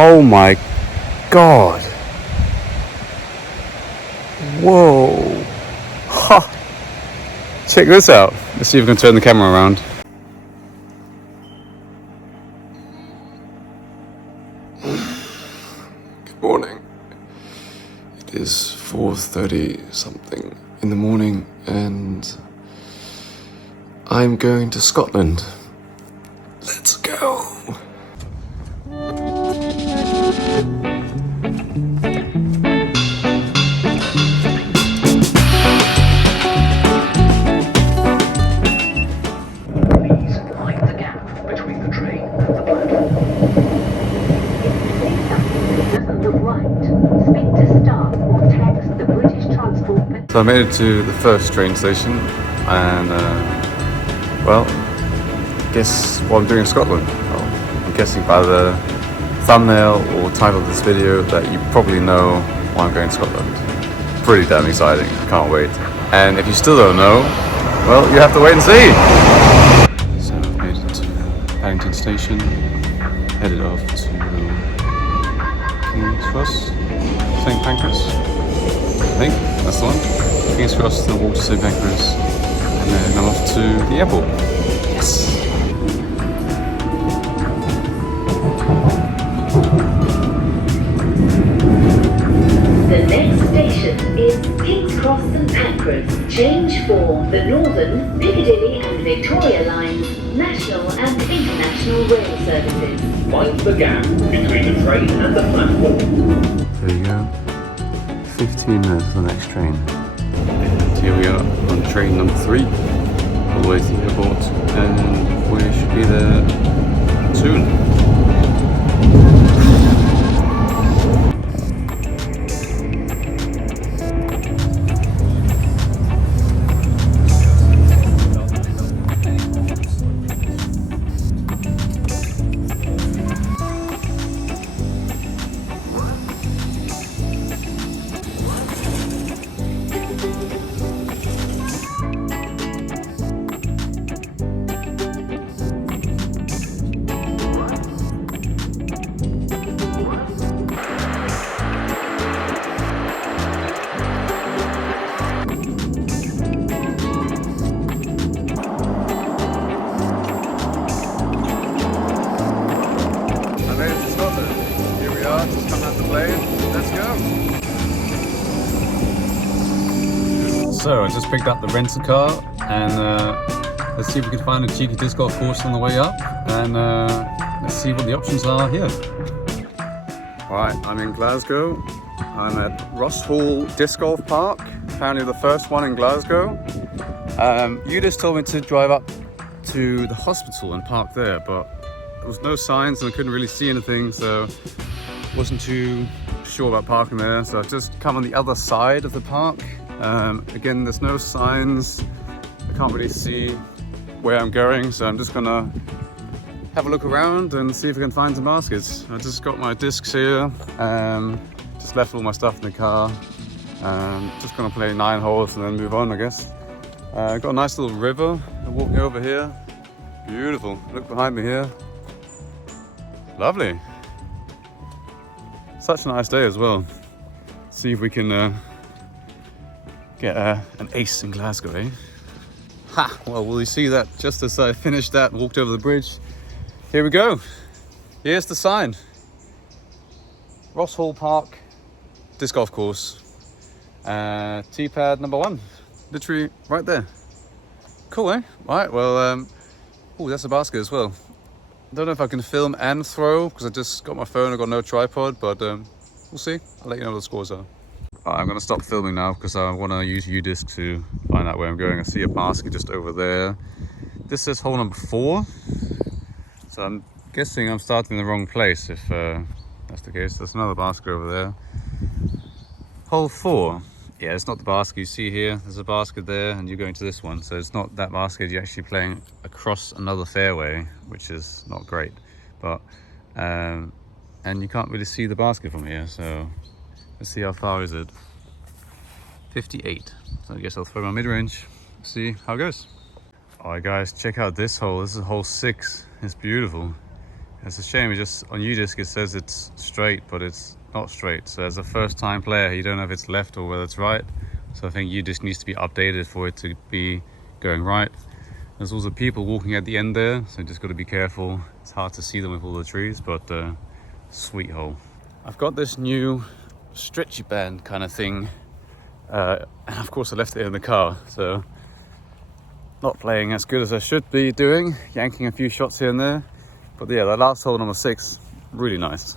Oh my god. Whoa. Ha. Check this out. Let's see if we can turn the camera around. Good morning. It is 4:30 something in the morning and I'm going to Scotland. Let's go. So I made it to the first train station and well, guess what I'm doing in Scotland. Well, I'm guessing by the thumbnail or title of this video that you probably know why I'm going to Scotland. Pretty damn exciting, can't wait. And if you still don't know, well, you have to wait and see. So I've made it to Paddington Station, headed off to King's Cross, St Pancras, I think that's the one. King's Cross, then walk to St Pancras, and then I'm off to the airport. Yes! The next station is King's Cross St Pancras. Change for the Northern, Piccadilly and Victoria lines, national and international rail services. Mind the gap between the train and the platform. There you go. 15 minutes for the next train. And here we are on train number 3, all the way to the airport, and we should be there soon. Just come out the plane. Let's go. So I just picked up the rental car and let's see if we can find a cheeky disc golf course on the way up, and let's see what the options are here. Alright, I'm in Glasgow. I'm at Ross Hall Disc Golf Park, apparently the first one in Glasgow. You just told me to drive up to the hospital and park there, but there was no signs and I couldn't really see anything, so wasn't too sure about parking there, so I've just come on the other side of the park. Again, there's no signs, I can't really see where I'm going, so I'm just gonna have a look around and see if I can find some baskets. I just got my discs here, just left all my stuff in the car. Just gonna play 9 holes and then move on, I guess. Got a nice little river, I'm walking over here. Beautiful, look behind me here. Lovely. Such a nice day as well. See if we can get an ace in Glasgow, eh? Ha! Well, will you see that just as I finished that, walked over the bridge. Here we go. Here's the sign. Ross Hall Park Disc Golf Course. Tee pad number 1. Literally right there. Cool, eh? Right, well, oh, that's a basket as well. I don't know if I can film and throw because I just got my phone, I've got no tripod, but we'll see. I'll let you know what the scores are. Right, I'm going to stop filming now because I want to use U-Disc to find out where I'm going. I see a basket just over there. This is hole number 4. So I'm guessing I'm starting in the wrong place if that's the case. There's another basket over there. Hole 4. Yeah, it's not the basket you see here. There's a basket there and you're going to this one. So it's not that basket, you're actually playing across another fairway, which is not great. But, and you can't really see the basket from here. So let's see how far is it. 58. So I guess I'll throw my mid-range, see how it goes. Alright guys, check out this hole. This is hole 6. It's beautiful. It's a shame. It just on U-disc it says it's straight, but it's not straight. So as a first-time player, you don't know if it's left or whether it's right. So I think U-disc needs to be updated for it to be going right. There's also people walking at the end there, so just got to be careful. It's hard to see them with all the trees, but sweet hole. I've got this new stretchy band kind of thing, and of course I left it in the car, so not playing as good as I should be doing, yanking a few shots here and there. But yeah, that last hole, number 6, really nice.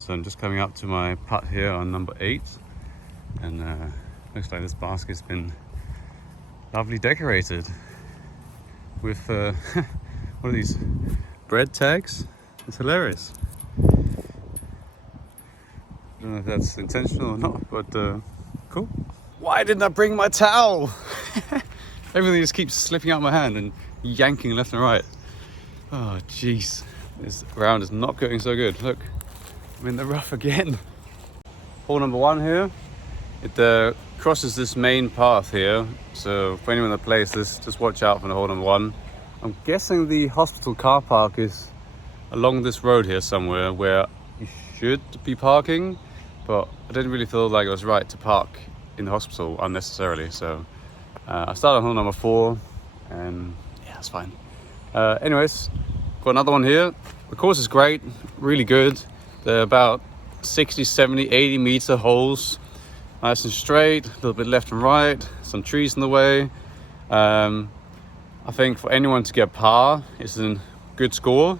So I'm just coming up to my putt here on number 8, and looks like this basket's been lovely decorated with what are these, bread tags? It's hilarious. I don't know if that's intentional or not, but cool. Why didn't I bring my towel? Everything just keeps slipping out of my hand and yanking left and right. Oh jeez, this round is not going so good. Look, I'm in the rough again. Hole number 1 here. It crosses this main path here, so for anyone that plays this, just watch out for the hole number 1. I'm guessing the hospital car park is along this road here somewhere where you should be parking, but I didn't really feel like it was right to park in the hospital unnecessarily, so I started on hole number 4, and yeah, it's fine. Anyways, got another one here. The course is great, really good. They're about 60, 70, 80 meter holes, nice and straight, a little bit left and right, some trees in the way. I think for anyone to get par, it's a good score,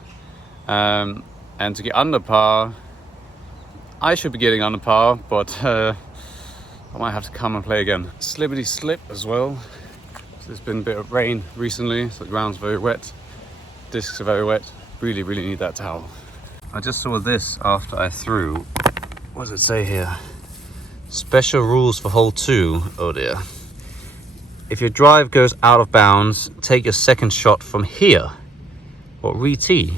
and to get under par, I should be getting under par, but I might have to come and play again. Slippity slip as well. So there's been a bit of rain recently, so the ground's very wet. Discs are very wet. Really, really need that towel. I just saw this after I threw. What does it say here? Special rules for hole 2. Oh dear. If your drive goes out of bounds, take your second shot from here. Or re-tee.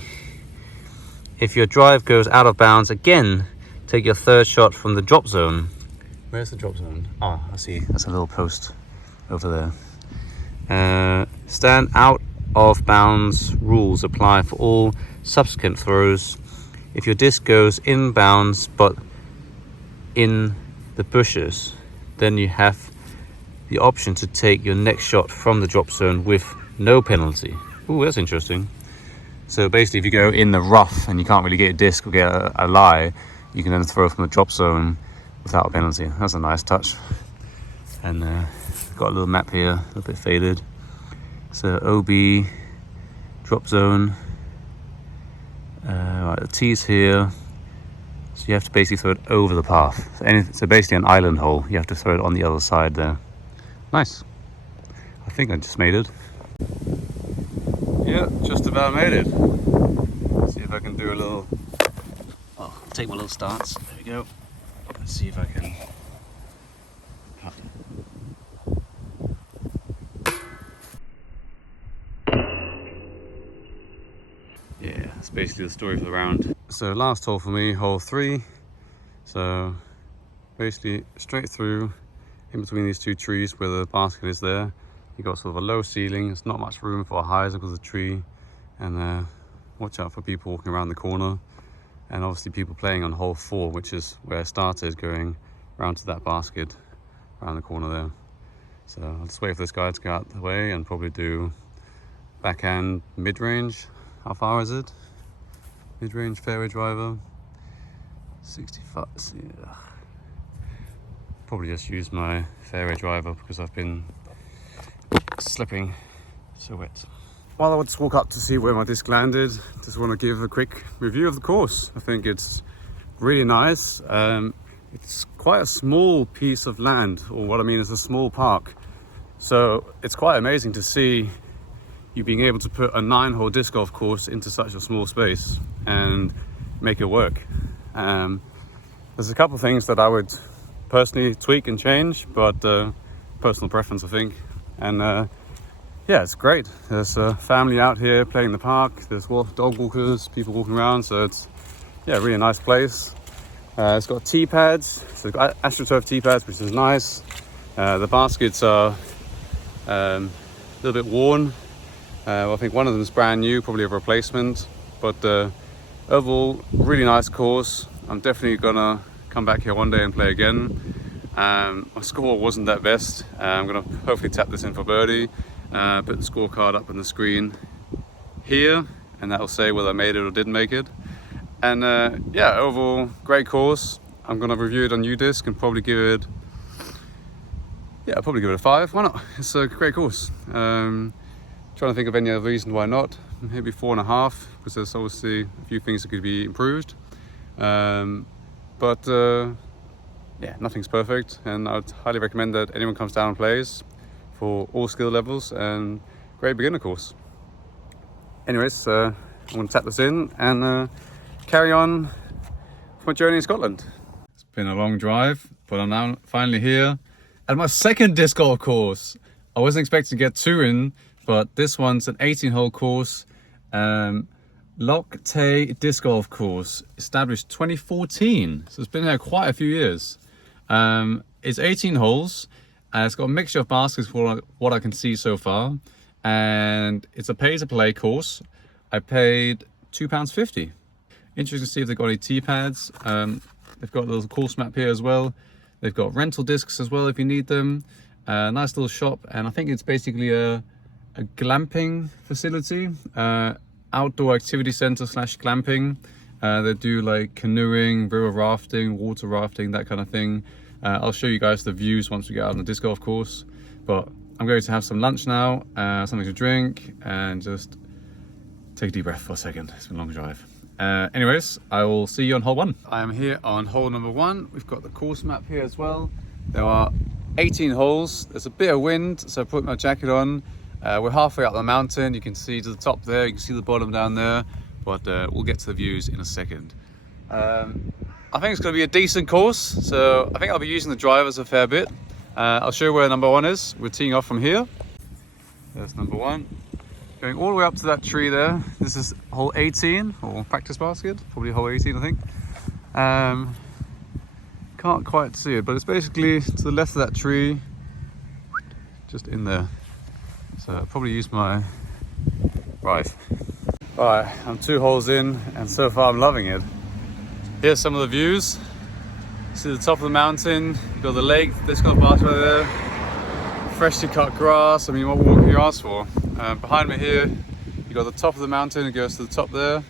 If your drive goes out of bounds again, take your third shot from the drop zone. Where's the drop zone? Oh, I see. That's a little post over there. Stand out of bounds rules apply for all subsequent throws. If your disc goes in bounds but in the bushes, then you have the option to take your next shot from the drop zone with no penalty. Ooh, that's interesting. So basically, if you go in the rough and you can't really get a disc or get a lie, you can then throw from the drop zone without a penalty. That's a nice touch. And got a little map here, a little bit faded. So OB, drop zone. Right, the tee's here. So you have to basically throw it over the path. So basically an island hole. You have to throw it on the other side there. Nice. I think I just made it. Yeah, just about made it. Let's see if I can do a little... Oh, I'll take my little stance. There we go. Let's see if I can... Cut. Yeah, that's basically the story for the round. So last hole for me, hole 3. So basically straight through in between these 2 trees where the basket is there. You got sort of a low ceiling. There's not much room for a hyzer because of the tree, and watch out for people walking around the corner, and obviously people playing on hole 4, which is where I started, going around to that basket around the corner there. So I'll just wait for this guy to go out the way and probably do backhand mid-range. How far is it? Mid-range fairway driver, 65. Yeah. Probably just use my fairway driver because I've been slipping so wet. While I would just walk up to see where my disc landed, just want to give a quick review of the course. I think it's really nice. It's quite a small piece of land, or what I mean is a small park. So it's quite amazing to see you being able to put a 9-hole disc golf course into such a small space and make it work. There's a couple of things that I would personally tweak and change, but personal preference, I think. And yeah, it's great. There's a family out here playing in the park. There's dog walkers, people walking around. So it's, yeah, really nice place. It's got tee pads. So it's got AstroTurf tee pads, which is nice. The baskets are a little bit worn. I think one of them is brand new, probably a replacement. But overall, really nice course. I'm definitely gonna come back here one day and play again. My score wasn't that best. I'm gonna hopefully tap this in for birdie, put the scorecard up on the screen here, and that will say whether I made it or didn't make it. And yeah, overall, great course. I'm gonna review it on UDisc and probably give it, yeah, I'll probably give it a 5. Why not? It's a great course. Trying to think of any other reason why not. Maybe 4.5, because there's obviously a few things that could be improved. But yeah, nothing's perfect, and I'd highly recommend that anyone comes down and plays for all skill levels, and great beginner course. Anyways, I'm going to tap this in and carry on for my journey in Scotland. It's been a long drive, but I'm now finally here at my second disc golf course. I wasn't expecting to get 2 in, but this one's an 18-hole course. Lochter disc golf course, established 2014, so it's been there quite a few years. It's 18 holes, it's got a mixture of baskets for what I can see so far, and it's a pay-to-play course. I paid £2.50. Interesting to see if they've got any tee pads. They've got a little course map here as well. They've got rental discs as well if you need them. Nice little shop, and I think it's basically a glamping facility, outdoor activity center / glamping. They do like canoeing, river rafting, water rafting, that kind of thing. I'll show you guys the views once we get out on the disc golf course. But I'm going to have some lunch now, something to drink, and just take a deep breath for a second. It's been a long drive. Anyways, I will see you on hole 1. I am here on hole number 1. We've got the course map here as well. There are 18 holes. There's a bit of wind, so I put my jacket on. We're halfway up the mountain. You can see to the top there, you can see the bottom down there, but we'll get to the views in a second. I think it's going to be a decent course, so I think I'll be using the drivers a fair bit. I'll show you where number 1 is. We're teeing off from here. There's number 1. Going all the way up to that tree there. This is hole 18, or practice basket, probably hole 18 I think. Can't quite see it, but it's basically to the left of that tree, just in there. So I'll probably use my drive. Alright, I'm 2 holes in, and so far I'm loving it. Here's some of the views. See the top of the mountain, you've got the lake, this got a path right there. Freshly cut grass, I mean, what more can you ask for? Behind me here, you've got the top of the mountain, it goes to the top there.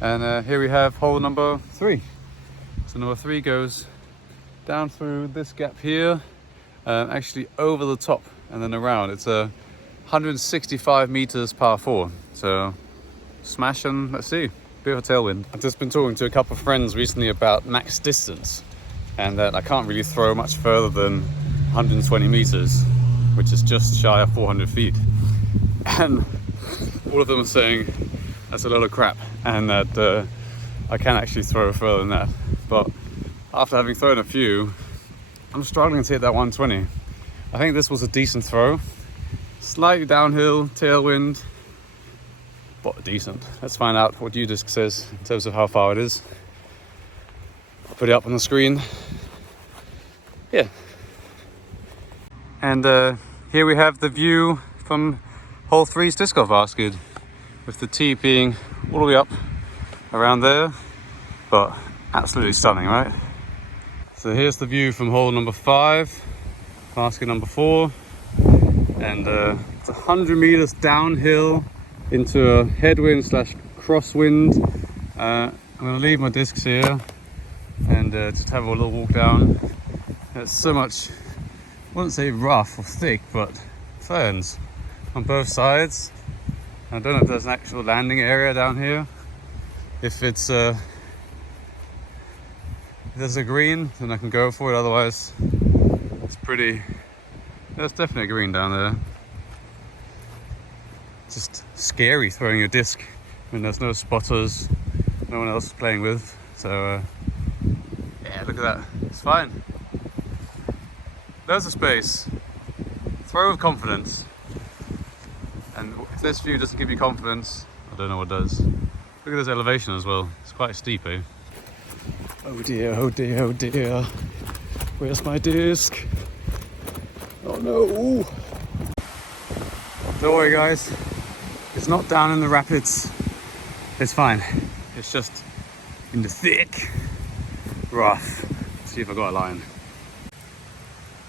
And here we have hole number 3. So number 3 goes down through this gap here, actually over the top and then around. It's a 165 meters par 4. So smash and let's see, bit of a tailwind. I've just been talking to a couple of friends recently about max distance, and that I can't really throw much further than 120 meters, which is just shy of 400 feet. And all of them are saying that's a lot of crap, and that I can actually throw further than that. But after having thrown a few, I'm struggling to hit that 120. I think this was a decent throw. Slightly downhill, tailwind, but decent. Let's find out what UDisc says in terms of how far it is. I'll put it up on the screen. Yeah. And here we have the view from hole 3's disc golf basket, with the tee being all the way up around there, but absolutely stunning, right? So here's the view from hole number 5, basket number 4, and it's 100 meters downhill into a headwind / crosswind. I'm going to leave my discs here and just have a little walk down. There's so much, I wouldn't say rough or thick, but ferns on both sides. I don't know if there's an actual landing area down here. If it's if there's a green, then I can go for it. Otherwise, it's pretty. There's definitely a green down there. Just scary throwing your disc when there's no spotters, no one else playing with. So yeah, look at that. It's fine. There's a space. Throw with confidence. And if this view doesn't give you confidence, I don't know what does. Look at this elevation as well. It's quite steep, eh? Oh dear, oh dear, oh dear. Where's my disc? Oh no! Ooh. Don't worry guys, it's not down in the rapids. It's fine. It's just in the thick rough. Let's see if I got a line.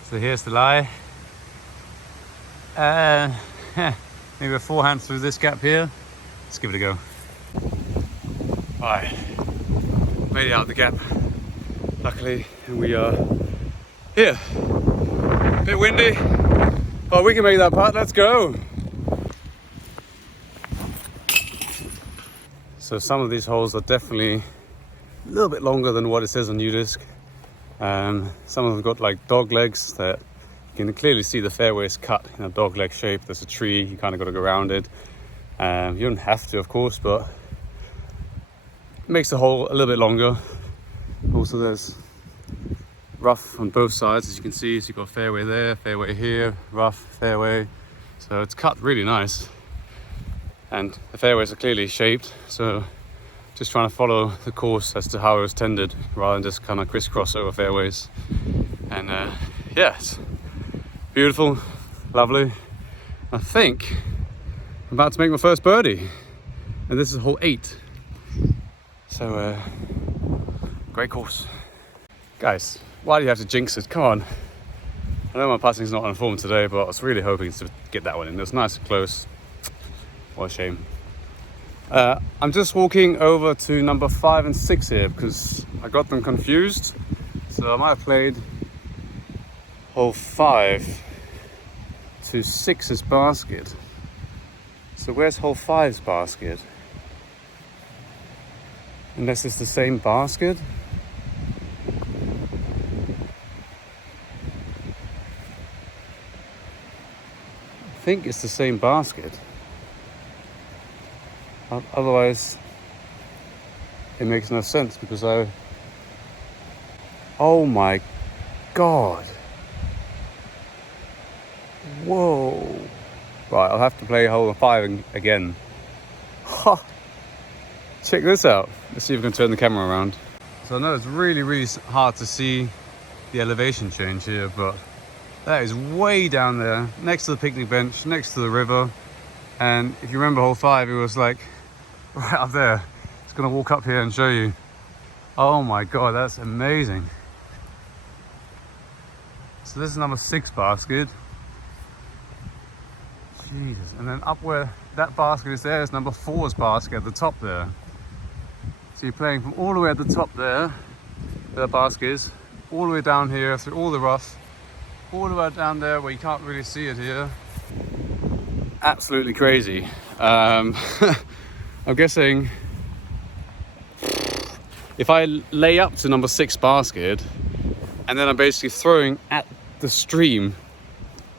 So here's the lie. Maybe a forehand through this gap here. Let's give it a go. Alright, made it out the gap, luckily, and we are here. A bit windy, but we can make that putt. Let's go. So some of these holes are definitely a little bit longer than what it says on UDisc. Some of them got like dog legs that you can clearly see the fairway is cut in a dog leg shape. There's a tree, you kind of got to go around it. You don't have to, of course, but it makes the hole a little bit longer. Also, there's rough on both sides, as you can see. So you've got fairway there, fairway here, rough, fairway. So it's cut really nice. And the fairways are clearly shaped. So just trying to follow the course as to how it was tended, rather than just kind of crisscross over fairways. And yeah, it's beautiful, lovely. I think I'm about to make my first birdie, and this is hole 8. So great course. Guys, why do you have to jinx it? Come on. I know my putting's not on form today, but I was really hoping to get that one in. It was nice and close. What a shame. I'm just walking over to number 5 and 6 here because I got them confused. So I might have played hole 5 to 6's basket. So where's hole 5's basket? Unless it's the same basket. I think it's the same basket. Otherwise, it makes no sense because oh my God. Whoa. Right, I'll have to play hole 5 again. Ha! Check this out. Let's see if we can turn the camera around. So I know it's really, really hard to see the elevation change here, but that is way down there, next to the picnic bench, next to the river. And if you remember hole 5, it was like right up there. Just gonna walk up here and show you. Oh my God, that's amazing. So this is number 6 basket. Jesus, and then up where that basket is there is number 4's basket at the top there. So you're playing from all the way at the top there, where the basket is, all the way down here through all the rough, all the way down there where you can't really see it here. Absolutely crazy. I'm guessing if I lay up to number 6 basket and then I'm basically throwing at the stream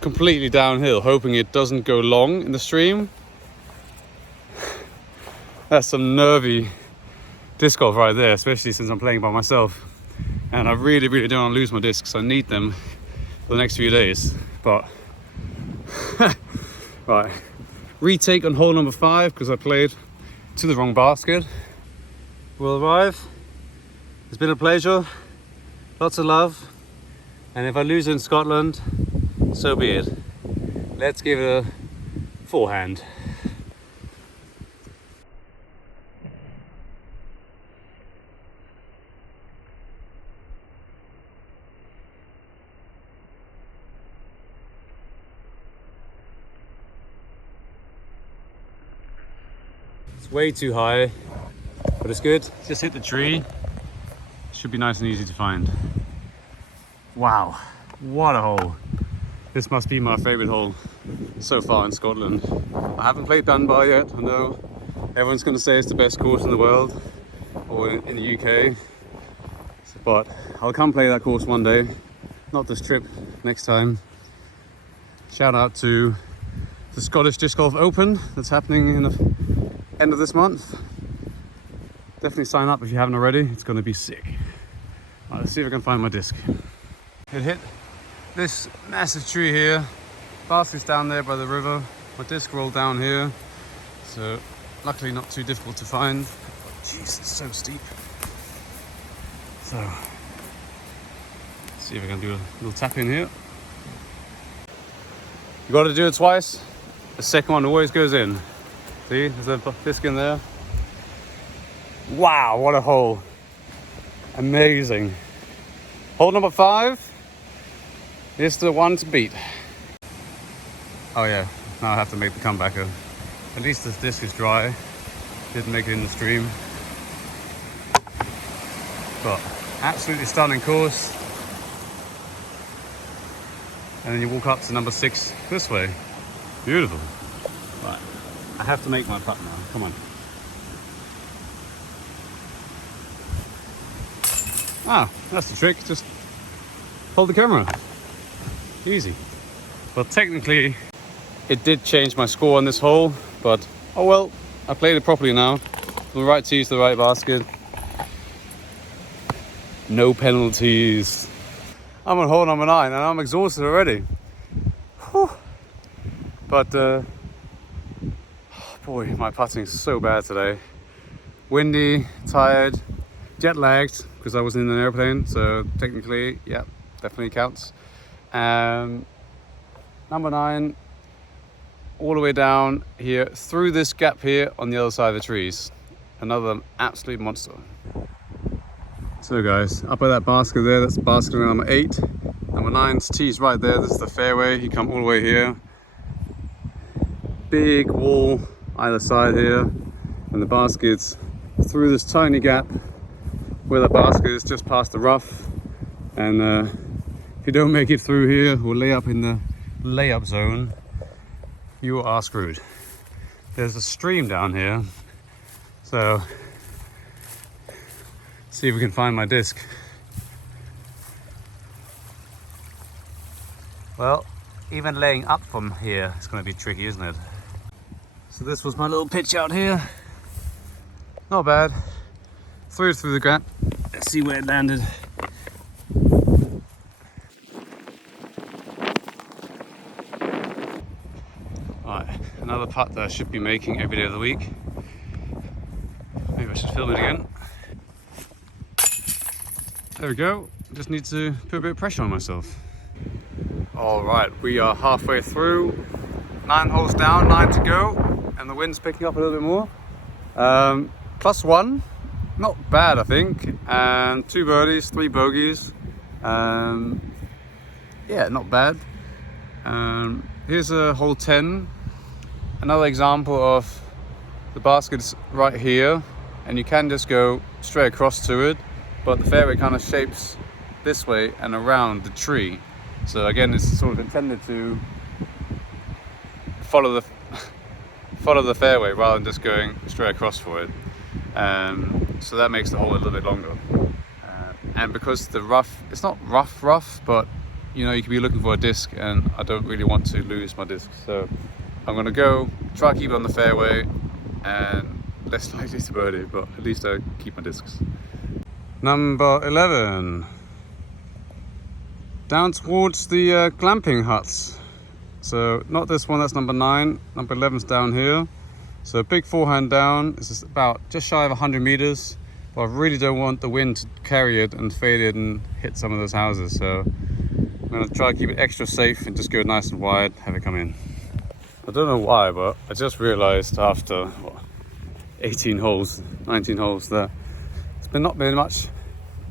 completely downhill, hoping it doesn't go long in the stream. That's some nervy disc golf right there, especially since I'm playing by myself. And I really, really don't want to lose my discs. I need them for the next few days. But right, retake on hole number 5 because I played to the wrong basket. We'll arrive. It's been a pleasure. Lots of love. And if I lose in Scotland, so be it. Let's give it a forehand. It's way too high, but it's good. Just hit the tree. Should be nice and easy to find. Wow, what a hole. This must be my favorite hole so far in Scotland. I haven't played Dunbar yet. I know everyone's going to say it's the best course in the world or in the UK, but I'll come play that course one day. Not this trip, next time. Shout out to the Scottish Disc Golf Open that's happening in the end of this month. Definitely sign up if you haven't already. It's going to be sick. Right, let's see if I can find my disc. It hit this massive tree here. Basket's down there by the river. My disc rolled down here, so luckily not too difficult to find. Jeez, it's so steep. So let's see if I can do a little tap in here. You got to do it twice. The second one always goes in. See, there's a disc in there. Wow, what a hole. Amazing. Hole number 5 is the one to beat. Oh yeah, now I have to make the comeback. At least this disc is dry. Didn't make it in the stream. But absolutely stunning course. And then you walk up to number 6 this way. Beautiful. Right, I have to make my putt now. Come on. Ah, that's the trick. Just hold the camera. Easy. Well, technically, it did change my score on this hole, but oh well, I played it properly now. The right tees, the right basket. No penalties. I'm on hole number 9 and I'm exhausted already. Whew. But boy, my putting is so bad today. Windy, tired, jet lagged because I was in an airplane, so technically, yeah, definitely counts. Number 9, all the way down here through this gap here on the other side of the trees. Another absolute monster. So guys, up by that basket there, that's basket number 8. Number 9's tee's right there, this is the fairway. You come all the way here. Big wall either side here, and the basket's through this tiny gap where the basket is just past the rough. And if you don't make it through here or lay up in the layup zone, you are screwed. There's a stream down here, so see if we can find my disc. Well, even laying up from here is going to be tricky, isn't it? So this was my little pitch out here. Not bad. Threw it through the gap. Let's see where it landed. Right, another putt that I should be making every day of the week. Maybe I should film it again. There we go. Just need to put a bit of pressure on myself. All right, we are halfway through. 9 holes down, 9 to go, and the wind's picking up a little bit more. +1, not bad I think, and 2 birdies, 3 bogeys. Yeah, not bad. Here's a hole 10, another example of the basket's right here, and you can just go straight across to it, but the fairway kind of shapes this way and around the tree. So again, it's sort of intended to follow the fairway rather than just going straight across for it. So that makes the hole a little bit longer. And because the rough, it's not rough, but you know, you could be looking for a disc, and I don't really want to lose my disc. So I'm gonna go try to keep it on the fairway, and less likely to birdie, but at least I keep my discs. Number 11. Down towards the glamping huts. So not this one, that's number 9. Number 11's down here. So big forehand down. This is about just shy of 100 meters. But I really don't want the wind to carry it and fade it and hit some of those houses. So I'm gonna try to keep it extra safe and just go nice and wide, have it come in. I don't know why, but I just realized after what, 18 holes, 19 holes, that there's not been much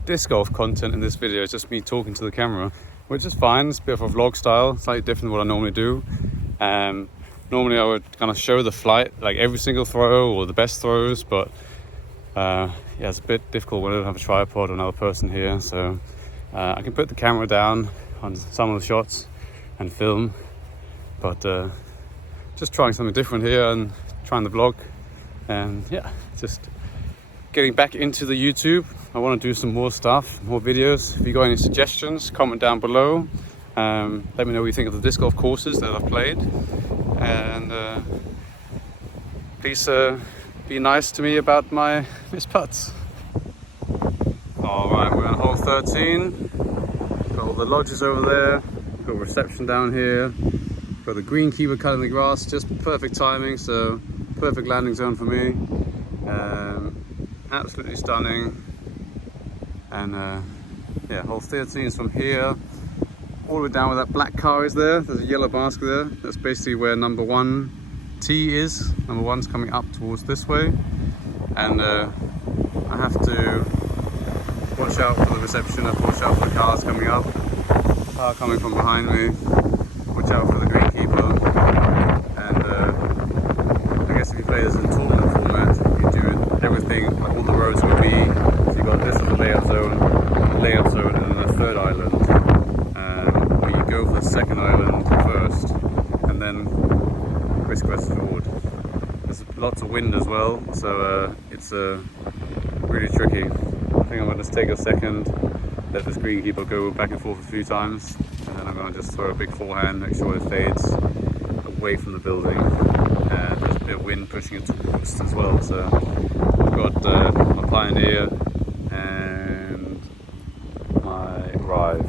disc golf content in this video. It's just me talking to the camera, which is fine. It's a bit of a vlog style, slightly different than what I normally do. Normally I would kind of show the flight, like every single throw or the best throws, but yeah, it's a bit difficult when I don't have a tripod or another person here. So I can put the camera down on some of the shots and film, but just trying something different here and trying the vlog. And yeah, just getting back into the YouTube. I want to do some more stuff, more videos. If you got any suggestions, comment down below. Let me know what you think of the disc golf courses that I've played. And please be nice to me about my missed putts. Alright, we're on hole 13. Got all the lodges over there. Got reception down here. Got the greenkeeper cutting the grass, just perfect timing, so perfect landing zone for me. Absolutely stunning. And yeah, hole 13 is from here all the way down where that black car is there. There's a yellow basket there. That's basically where number 1 tee is. Number 1's coming up towards this way. And I have to watch out for the reception, watch out for the cars coming up. Car coming from behind me. Watch out for the greenkeeper. And I guess if you play this in tournament format, you do everything like all the roads will be. So you got this as a layout zone, and then a third island. Where you go for the second island first, and then crisscross forward. There's lots of wind as well, so it's really tricky. I think I'm going to take a second, let this greenkeeper go back and forth a few times, and then I'm going to just throw a big forehand, make sure it fades away from the building. And there's a bit of wind pushing it towards as well, so I've got my Pioneer and my Rive.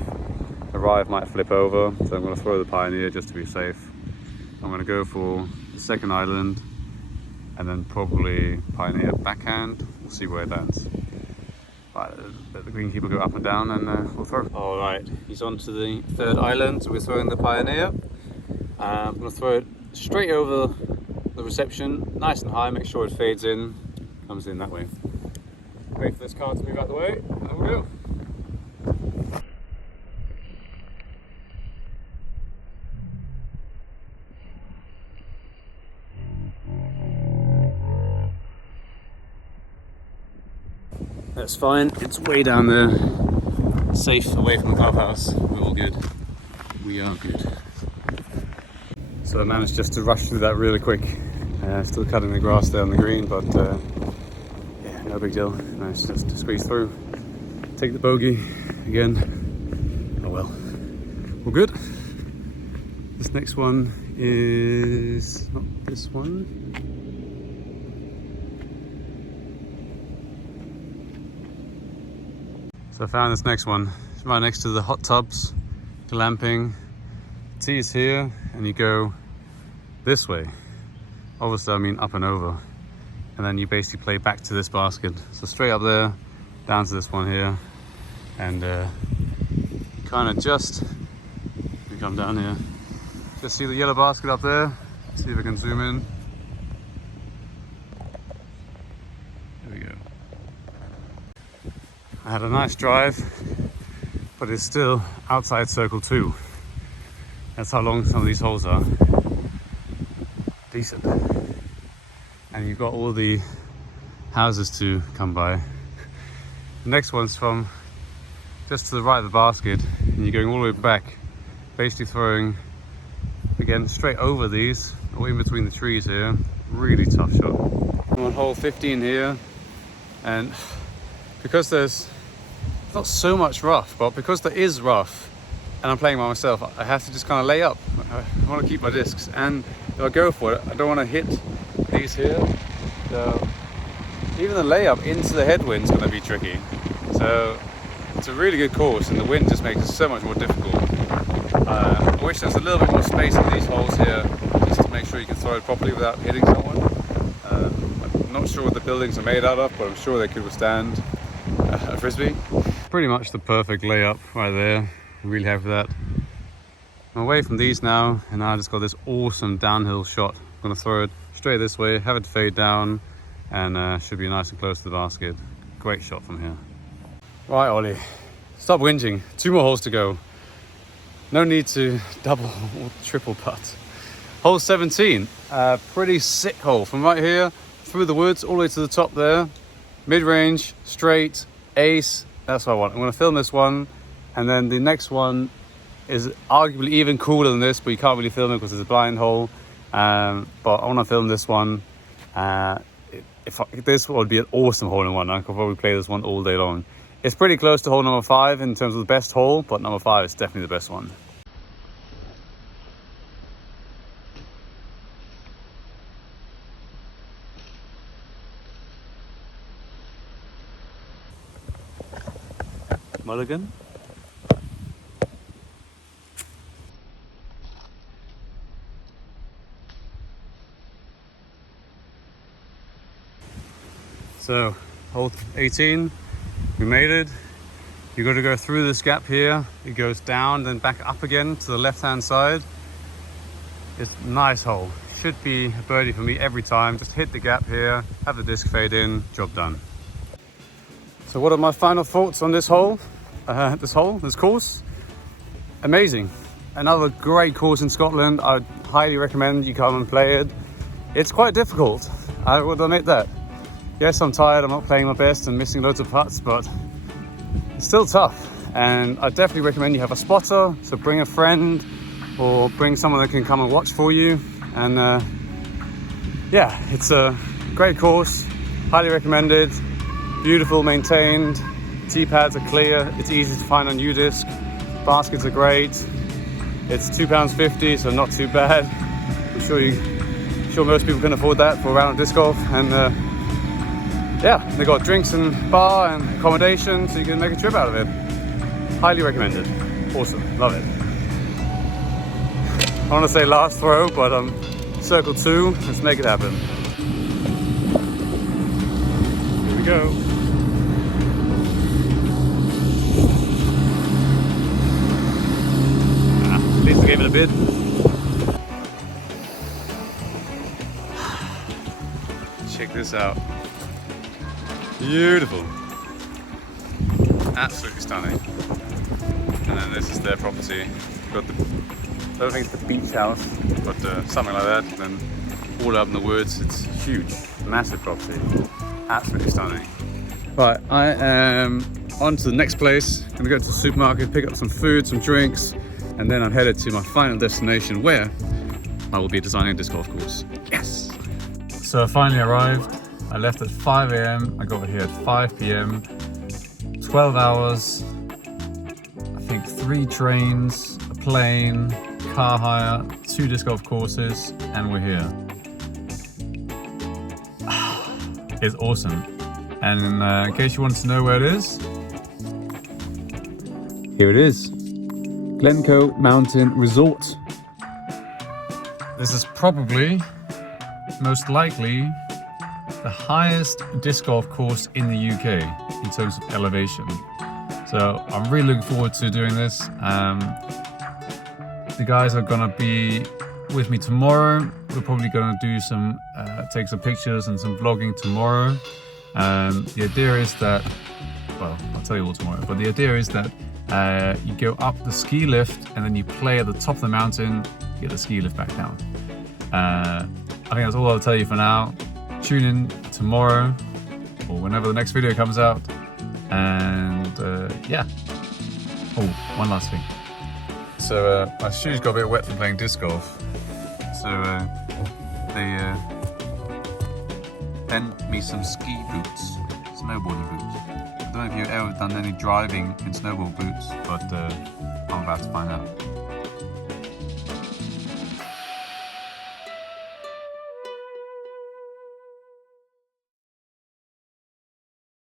The Rive might flip over, so I'm going to throw the Pioneer just to be safe. I'm going to go for the second island, and then probably Pioneer backhand. We'll see where it lands. Right, let the greenkeeper go up and down, and we'll throw. All right, he's on to the third island, so we're throwing the Pioneer. I'm going to throw it straight over the reception, nice and high, make sure it fades in, comes in that way. Wait for this car to move out the way, and we'll go. That's fine, it's way down there, safe away from the clubhouse. We're all good. We are good. So I managed just to rush through that really quick. Still cutting the grass there on the green, but yeah, no big deal. Nice just to squeeze through. Take the bogey again. Oh well. All good. This next one is not this one. So I found this next one. It's right next to the hot tubs, glamping. The tee is here, and you go this way. Obviously, I mean up and over. And then you basically play back to this basket. So straight up there, down to this one here. And kind of just, you come down here. Just see the yellow basket up there. See if I can zoom in. There we go. I had a nice drive, but it's still outside circle 2. That's how long some of these holes are. Decent. And you've got all the houses to come by. The next one's from just to the right of the basket, and you're going all the way back, basically throwing again straight over these, or in between the trees here. Really tough shot. I'm on hole 15 here, and because there's not so much rough, but because there is rough and I'm playing by myself, I have to just kind of lay up. I want to keep my discs, and if I go for it, I don't want to hit these here. So even the layup into the headwind is going to be tricky. So it's a really good course, and the wind just makes it so much more difficult. I wish there's a little bit more space in these holes here, just to make sure you can throw it properly without hitting someone. I'm not sure what the buildings are made out of, but I'm sure they could withstand a frisbee. Pretty much the perfect layup right there. I'm really happy with that. I'm away from these now, and I just got this awesome downhill shot. I'm going to throw it straight this way, have it fade down, and should be nice and close to the basket. Great shot from here. Right, Ollie, stop whinging. 2 more holes to go. No need to double or triple putt. Hole 17, pretty sick hole. From right here, through the woods, all the way to the top there. Mid-range, straight, ace. That's what I want. I'm going to film this one, and then the next one is arguably even cooler than this, but you can't really film it because it's a blind hole. But I want to film this one. This would be an awesome hole in one. I could probably play this one all day long. It's pretty close to hole number 5 in terms of the best hole, but number 5 is definitely the best one. Mulligan. So, hole 18, we made it. You got to go through this gap here. It goes down, then back up again to the left-hand side. It's a nice hole. Should be a birdie for me every time. Just hit the gap here, have the disc fade in, job done. So what are my final thoughts on this course? Amazing. Another great course in Scotland. I'd highly recommend you come and play it. It's quite difficult, I would admit that. Yes, I'm tired, I'm not playing my best and missing loads of putts, but it's still tough. And I definitely recommend you have a spotter, so bring a friend or bring someone that can come and watch for you. And yeah, it's a great course, highly recommended, beautiful, maintained, tee pads are clear, it's easy to find on U-disc, baskets are great, it's £2.50, so not too bad. I'm sure most people can afford that for a round of disc golf. And yeah, they got drinks and bar and accommodation, so you can make a trip out of it. Highly recommended. Awesome, love it. I want to say last throw, but circle 2, let's make it happen. Here we go. At least I gave it a bid. Check this out. Beautiful. Absolutely stunning. And then this is their property. Got the, I don't think it's the beach house, but something like that. And then all out in the woods. It's huge, massive property. Absolutely stunning. Right, I am on to the next place. Gonna go to the supermarket, pick up some food, some drinks, and then I'm headed to my final destination where I will be designing a disc golf course. Yes! So I finally arrived. I left at 5 AM, I got here at 5 PM, 12 hours, I think 3 trains, a plane, car hire, 2 disc golf courses, and we're here. It's awesome. And in case you wanted to know where it is, here it is. Glencoe Mountain Resort. This is probably, most likely, the highest disc golf course in the UK in terms of elevation. So I'm really looking forward to doing this. The guys are gonna be with me tomorrow. We're probably gonna do some, take some pictures and some vlogging tomorrow. The idea is that, well, I'll tell you all tomorrow, but the idea is that you go up the ski lift and then you play at the top of the mountain, get the ski lift back down. I think that's all I'll tell you for now. Tune in tomorrow or whenever the next video comes out, and yeah. Oh, one last thing. So my shoes got a bit wet from playing disc golf, so they lent me some ski boots, snowboarding boots. I don't know if you've ever done any driving in snowboard boots, but I'm about to find out.